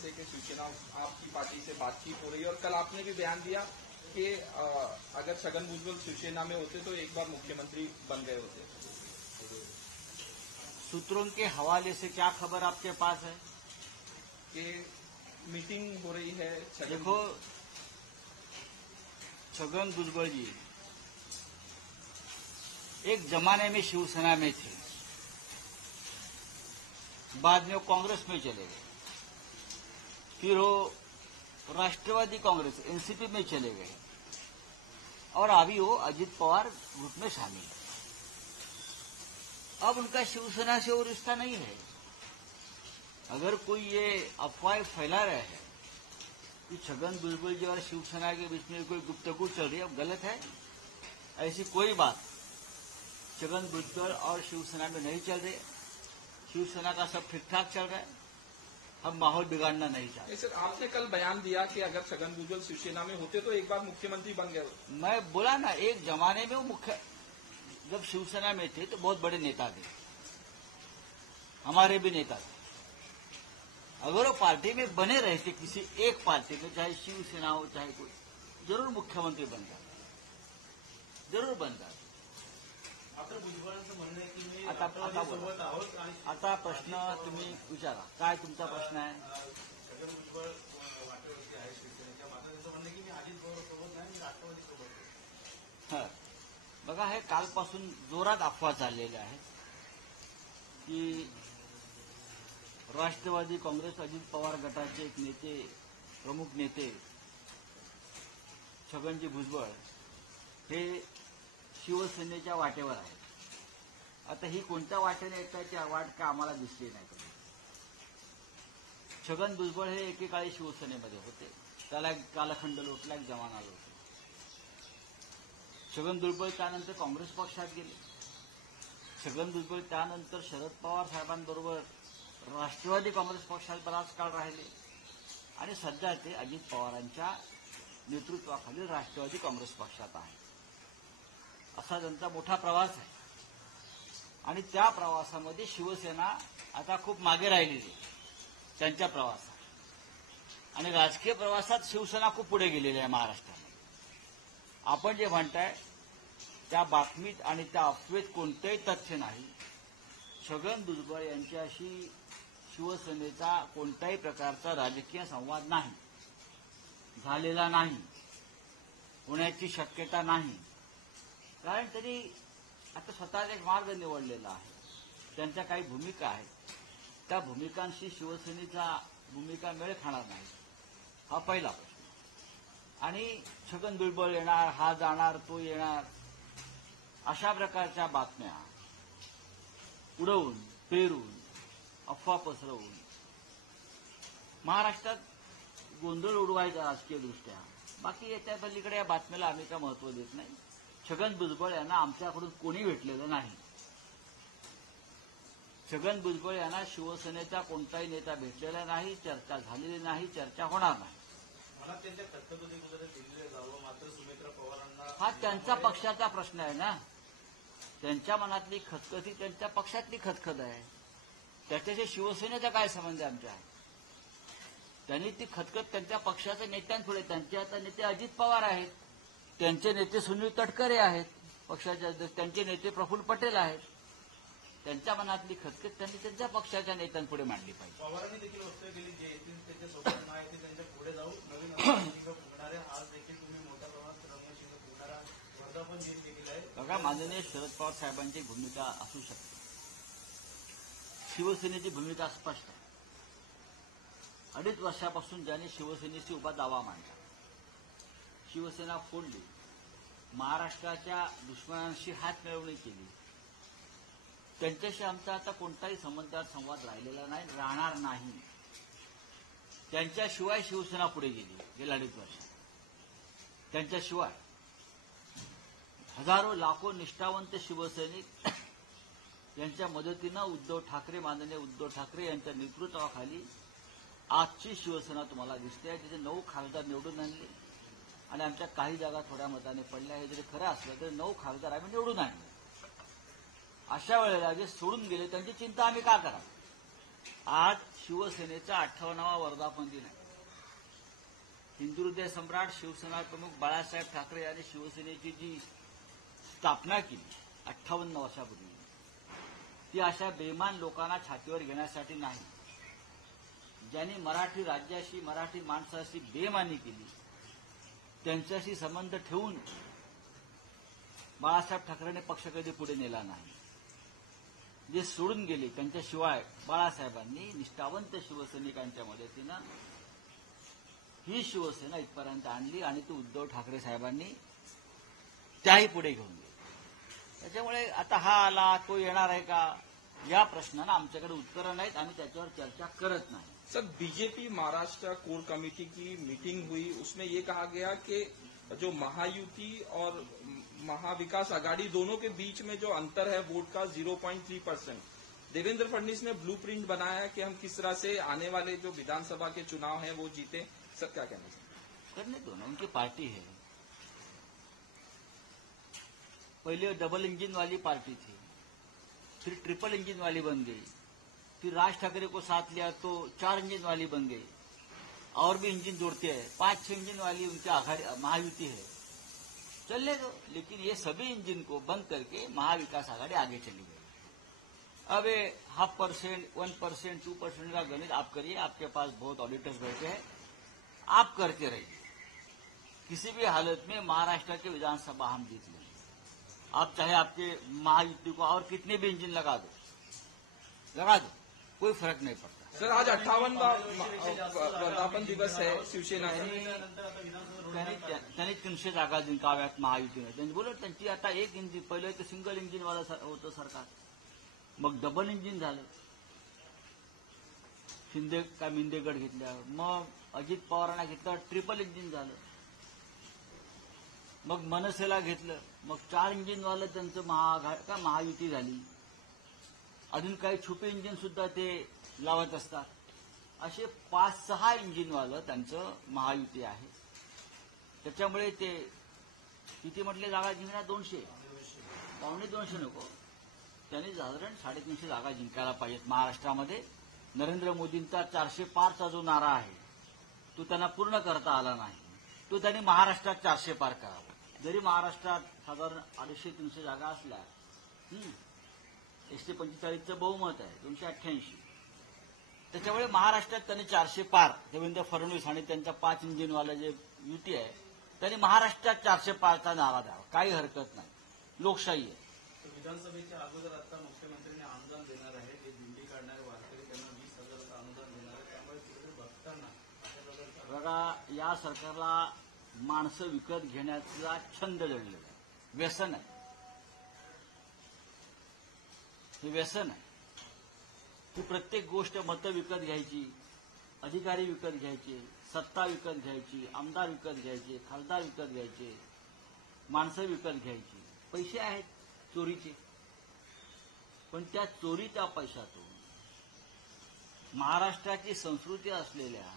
से कि शिवसेना आपकी पार्टी से बातचीत हो रही है, और कल आपने भी बयान दिया कि अगर छगन भुजबल शिवसेना में होते तो एक बार मुख्यमंत्री बन गए होते। सूत्रों के हवाले से क्या खबर आपके पास है कि मीटिंग हो रही है? देखो, छगन भुजबल जी एक जमाने में शिवसेना में थे, बाद में वो कांग्रेस में चले गए, फिर वो राष्ट्रवादी कांग्रेस एनसीपी में चले गए, और अभी वो अजित पवार ग्रुप में शामिल है। अब उनका शिवसेना से वो रिश्ता नहीं है। अगर कोई ये अफवाह फैला रहे हैं कि छगन भुजबल जी और शिवसेना के बीच में कोई गुफ्तगू चल रही है, अब गलत है। ऐसी कोई बात छगन भुजबल और शिवसेना में नहीं चल रही। शिवसेना का सब ठीक ठाक चल रहा है, हम माहौल बिगाड़ना नहीं चाहते। सर, आपने कल बयान दिया कि अगर छगन भुजबल शिवसेना में होते तो एक बार मुख्यमंत्री बन गए। मैं बोला ना, एक जमाने में वो जब शिवसेना में थे तो बहुत बड़े नेता थे, हमारे भी नेता थे। अगर वो पार्टी में बने रहते, किसी एक पार्टी में, चाहे शिवसेना हो चाहे कोई, जरूर मुख्यमंत्री बन जाते, जरूर बन जाते। आता प्रश्न तुम्ही विचारा, काय तुमचा प्रश्न आहे? बघा, हे कालपासून जोरात अफवा चाललेल्या आहेत की राष्ट्रवादी काँग्रेस अजित पवार गटाचे एक नेते, प्रमुख नेते छगनजी भुजबळ हे शिवसेनेच्या वाटेवर आहेत. आता ही कोणत्या वाटेने येताची वाट का आम्हाला दिसली नाही. छगन भुजबळ हे एकेकाळी शिवसेनेमध्ये होते, त्याला एक कालखंड लोटला, एक जमाना लोटला. छगन भुजबळ त्यानंतर काँग्रेस पक्षात गेले. छगन भुजबळ त्यानंतर शरद पवार साहेबांबरोबर राष्ट्रवादी काँग्रेस पक्षात बराच काळ राहिले आणि सध्या ते अजित पवारांच्या नेतृत्वाखाली राष्ट्रवादी काँग्रेस पक्षात आहे. असा त्यांचा मोठा प्रवास आहे आणि त्या प्रवासामध्ये शिवसेना आता खूप मागे राहिलेली त्यांच्या प्रवासात, आणि राजकीय प्रवासात शिवसेना खूप पुढे गेलेली आहे महाराष्ट्रामध्ये. आपण जे म्हणताय त्या बातमीत आणि त्या अफवेत कोणतेही तथ्य नाही. छगन भुजबळ यांच्याशी शिवसेनेचा कोणत्याही प्रकारचा राजकीय संवाद नाही, झालेला नाही, होण्याची शक्यता नाही. कारण त्यांनी आता स्वतःचा एक मार्ग निवडलेला आहे, त्यांच्या काही भूमिका आहेत, त्या भूमिकांशी शिवसेनेचा भूमिका मेळ खाणार नाही, हा पहिला प्रश्न. आणि छगन भुजबळ येणार, हा जाणार, तो येणार, अशा प्रकारच्या बातम्या उडवून, पेरून, अफवा पसरवून महाराष्ट्रात गोंधळ उडवायचा राजकीय दृष्ट्या. बाकी याच्या पलीकडे या बातमीला आम्ही काय महत्व देत नाही. छगन भुजबळ यांना आमच्याकडून कोणी भेटलेलं नाही. छगन भुजबळ यांना शिवसेनेचा कोणताही नेता भेटलेला नाही, चर्चा झालेली नाही, चर्चा होणार नाही. हा त्यांचा पक्षाचा प्रश्न आहे ना. त्यांच्या मनातली खतखती त्यांच्या पक्षातली खतखत आहे, त्याच्याशी शिवसेनेचा काय संबंध आहे आमच्या? त्यांनी ती खतखत त्यांच्या पक्षाच्या नेत्यांपुढे, त्यांचे आता नेते अजित पवार आहेत, त्यांचे नेते सुनील तटकरे आहेत पक्षाचे अध्यक्ष, त्यांचे नेते प्रफुल्ल पटेल आहेत. त्यांच्या मनातली खतखत त्यांनी त्यांच्या पक्षाच्या नेत्यांपुढे मांडली पाहिजे. पवारांनी देखील वक्तव्य केली, जे येतील त्यांच्यासोबत नाही ते त्यांच्या पुढे जाऊन नवीन फुगणारे, आज देखील तुम्ही मोठा प्रमाणात रणशिंग फुगणारा वर्धापन दिन देखील आहे. बघा, माननीय शरद पवार साहेबांची भूमिका असू शकते, शिवसेनेची भूमिका स्पष्ट आहे. 2.5 वर्षापासून ज्यांनी शिवसेनेची उभा दावा मांडला, शिवसेना फोडली, महाराष्ट्राच्या दुश्मनांशी हात मिळवणी केली, त्यांच्याशी आमचा आता कोणताही संवाद राहिलेला नाही, राहणार नाही. त्यांच्याशिवाय शिवसेना पुढे गेली गेल्या 2.5 वर्षात. त्यांच्याशिवाय हजारो लाखो निष्ठावंत शिवसैनिक यांच्या मदतीनं माननीय उद्धव ठाकरे यांच्या नेतृत्वाखाली आजची शिवसेना तुम्हाला दिसते. तिथे 9 खासदार निवडून आणले आणि आमच्या काही जागा थोड्या मताने पडल्या. हे जरी खरं असलं तरी 9 खासदार आम्ही निवडून आणले. अशा वेळेला जे सोडून गेले त्यांची चिंता आम्ही का करावी? आज शिवसेनेचा 58वा वर्धापन दिन आहे. हिंदुहृदय सम्राट शिवसेना प्रमुख बाळासाहेब ठाकरे यांनी शिवसेनेची जी स्थापना केली 58 वर्षापूर्वी, ती अशा बेमान लोकांना छातीवर घेण्यासाठी नाही. ज्यांनी मराठी राज्याशी, मराठी माणसाशी बेमानी केली, त्यांच्याशी संबंध ठेवून बाळासाहेब ठाकरेंनी पक्ष कधी पुढे नेला नाही. जे सोडून गेले त्यांच्याशिवाय बाळासाहेबांनी निष्ठावंत शिवसैनिकांच्या मदतीनं ही शिवसेना इथपर्यंत आणली आणि ती उद्धव ठाकरे साहेबांनी त्याही पुढे घेऊन गेली. त्याच्यामुळे आता हा आला तो येणार आहे का, या प्रश्नाला आमच्याकडे उत्तरं नाहीत. आम्ही त्याच्यावर चर्चा करत नाही. Sir, BJP Maharashtra core committee की मीटिंग हुई, उसमें ये कहा गया कि जो महायुति और महाविकास आघाड़ी दोनों के बीच में जो अंतर है वोट का 0.3%, देवेंद्र फडणवीस ने ब्लूप्रिंट बनाया है कि हम किस तरह से आने वाले जो विधानसभा के चुनाव हैं वो जीते. सर, क्या कहना चाहिए? करने दो ना, उनकी पार्टी है. पहले डबल इंजन वाली पार्टी थी, फिर ट्रिपल इंजन वाली बन गई, फिर राज ठाकरे को साथ लिया तो 4 इंजन वाली बन गई, और भी इंजन जोड़ते हैं, 5-6 इंजन वाली उनकी आघाड़ी महायुति है. चलने दो, लेकिन ये सभी इंजन को बंद करके महाविकास आघाड़ी आगे चली गई. अब 0.5%, 1%, 2% का गणित आप करिए. आपके पास बहुत ऑडिटर्स बैठे हैं, आप करते रहिए. किसी भी हालत में महाराष्ट्र के विधानसभा हम जीत लेंगे. आप चाहे आपके महायुति को और कितने भी इंजन लगा दो, कोई फर्क नहीं पड़ता. सर, आज 58वां वर्धापन दिवस है शिवसेना. त्यांनी 300 जागा जिंकाव्यात महायुतीने. त्यांनी बोलत त्यांची आता एक इंजिन, पहिलं तर सिंगल इंजिनवाला होतं सरकार, मग डबल इंजिन झालं. शिंदे का मिंदेगड घेतल्यावर, मग अजित पवारांना घेतलं ट्रिपल इंजिन झालं, मग मनसेला घेतलं, मग 4 इंजिनवालं त्यांचं महायुती झाली. अजून काही छुपे इंजिन सुद्धा ते लावत असतात. असे 5-6 इंजिनवालं त्यांचं महायुती आहे. त्याच्यामुळे ते किती म्हटले जागा जिंकणार, 200, 250 नको, त्यांनी साधारण 350 जागा जिंकायला पाहिजेत महाराष्ट्रामध्ये. नरेंद्र मोदींचा 400 पारचा जो नारा आहे तो त्यांना पूर्ण करता आला नाही. तो त्यांनी महाराष्ट्रात 400 पार करावा. जरी महाराष्ट्रात साधारण 250-300 जागा असल्या, 145चं बहुमत आहे, 288. त्याच्यामुळे महाराष्ट्रात त्यांनी 400 पार, देवेंद्र फडणवीस आणि त्यांचा 5 इंजिनवाला जे युती आहे त्यांनी महाराष्ट्रात 400 पारचा नारा द्यावा. काही हरकत नाही, लोकशाही आहे. विधानसभेच्या अगोदर आता मुख्यमंत्र्यांनी अनुदान देणार आहे, जे दिंडी काढणारे वारकरी त्यांना 20,000चं अनुदान देणार आहे. त्यामुळे तिकडे बघताना बघा, या सरकारला माणसं विकत घेण्याचा छंद जडलेला आहे, व्यसन आहे. हे व्यसन आहे की प्रत्येक गोष्ट मतं विकत घ्यायची, अधिकारी विकत घ्यायचे, सत्ता विकत घ्यायची, आमदार विकत घ्यायचे, खासदार विकत घ्यायचे, माणसं विकत घ्यायची. पैसे आहेत चोरीचे, पण त्या चोरीच्या पैशातून महाराष्ट्राची संस्कृती असलेल्या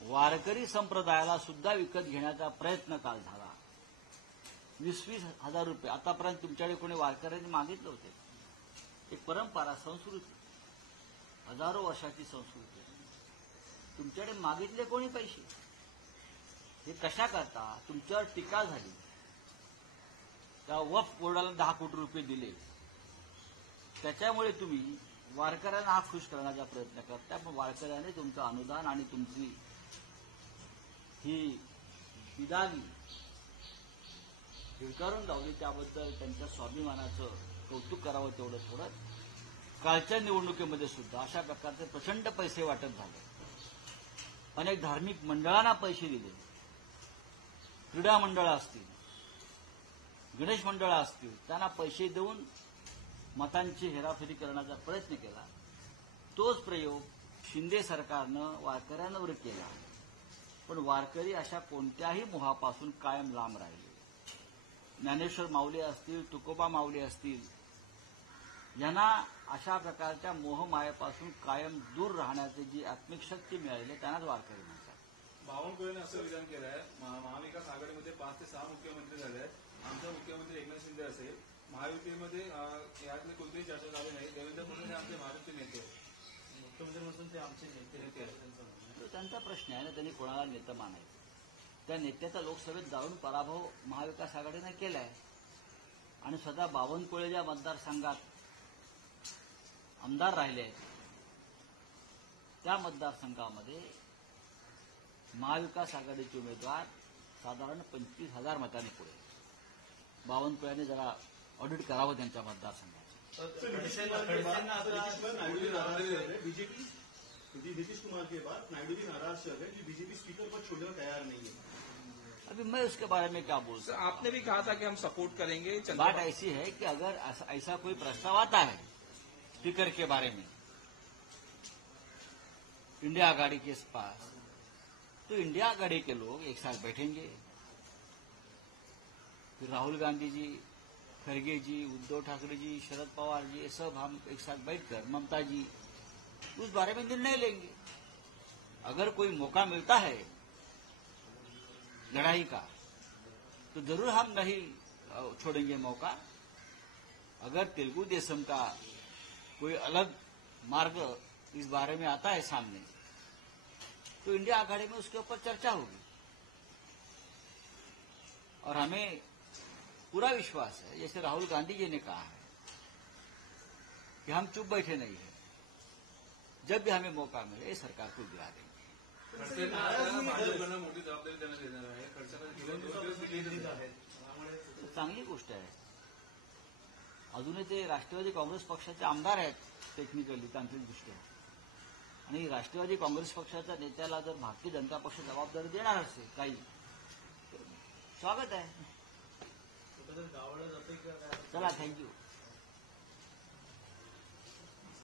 वारकरी संप्रदायाला सुद्धा विकत घेण्याचा प्रयत्न काल झाला. 20-20 हजार रुपये आतापर्यंत तुमच्याकडे कोणी वारकऱ्यांनी मागितले होते? एक परंपरा, संस्कृती, हजारो वर्षाची संस्कृती. तुमच्याकडे मागितले कोणी पैसे? हे कशा करता? तुमच्यावर टीका झाली, त्या वक्फ बोर्डाला 10 कोटी रुपये दिले, त्याच्यामुळे तुम्ही वारकऱ्यांना हा खुश करण्याचा प्रयत्न करता. पण वारकऱ्याने तुमचं अनुदान आणि तुमची ही बिदागी स्वीकारून लावली, त्याबद्दल त्यांच्या स्वाभिमानाचं कौतुक करावं तेवढं थोडं. कालच्या निवडणुकीमध्ये सुद्धा अशा प्रकारचे प्रचंड पैसे वाटप झाले. अनेक धार्मिक मंडळांना पैसे दिले, क्रीडा मंडळं असतील, गणेश मंडळं असतील, त्यांना पैसे देऊन मतांची हेराफेरी करण्याचा प्रयत्न केला. तोच प्रयोग शिंदे सरकारनं वारकऱ्यांवर केला. पण वारकरी अशा कोणत्याही मोहापासून कायम लांब राहिले. ज्ञानेश्वर माऊली असतील, तुकोबा माऊली असतील, यांना अशा प्रकारच्या मोहमायेपासून कायम दूर राहण्याची जी आत्मिक शक्ती मिळाली त्यांनाच वारकरी म्हणतात. बावनकुळेने असं विधान केलं आहे, महाविकास आघाडीमध्ये 5 ते 6 मुख्यमंत्री झाले आहेत. आमचा मुख्यमंत्री एकनाथ शिंदे असेल, महायुतीमध्ये यातली कोणतीही चर्चा झाली नाही. देवेंद्र फडणवीस हे आमचे महायुती नेते. मुख्यमंत्र्यांपासून ते आमचे नेते आहेत असं त्यांचं म्हणणं आहे. तो त्यांचा प्रश्न आहे ना, त्यांनी कोणाला नेता मानायचं. त्या नेत्याचा लोकसभेत जाऊन पराभव महाविकास आघाडीने केलाय आणि स्वतः बावनकुळे ज्या मतदारसंघात आमदार राहिले आहेत त्या मतदारसंघामध्ये महाविकास आघाडीचे उमेदवार साधारण 25,000 मतांनी पुढे. बावनकुळ्याने जरा ऑडिट करावं त्यांच्या मतदारसंघाचं. नीतीश कुमार के बाद नायडू जी नाराज चल रहे हैं, बीजेपी स्पीकर पद छोड़ने को तैयार नहीं है. अभी मैं उसके बारे में क्या बोल सर सकता आपने भी कहा था कि हम सपोर्ट करेंगे हूं. बात चंद्रबाबू ऐसी है कि अगर ऐसा कोई प्रस्ताव आता है स्पीकर के बारे में इंडिया आघाड़ी के पास, तो इंडिया आघाड़ी के लोग एक साथ बैठेंगे. फिर राहुल गांधी जी, खड़गे जी, उद्धव ठाकरे जी, शरद पवार जी, ये सब हम एक साथ बैठकर, ममता जी, उस बारे में निर्णय लेंगे. अगर कोई मौका मिलता है लड़ाई का तो जरूर हम नहीं छोड़ेंगे मौका. अगर तेलुगु देशम का कोई अलग मार्ग इस बारे में आता है सामने तो इंडिया आघाड़ी में उसके ऊपर चर्चा होगी. और हमें पूरा विश्वास है, जैसे राहुल गांधी जी ने कहा है कि हम चुप बैठे नहीं हैं, जब भी हमें मौका मिले सरकार को गिरा देंगे. भाजपनं मोठी जबाबदारी त्यांना देणार आहे. खडसेंना दोन दिवसापासून दिल्लीत आहेत. त्यामुळे तर चांगली गोष्ट आहे. अजूनही ते राष्ट्रवादी काँग्रेस पक्षाचे आमदार आहेत टेक्निकली, तांत्रिकदृष्ट्या. आणि राष्ट्रवादी काँग्रेस पक्षाच्या नेत्याला जर भारतीय जनता पक्ष जबाबदारी देणार असेल काही, तर स्वागत आहे. कुठेतरी गावलं जाते का काय? चला, थँक्यू.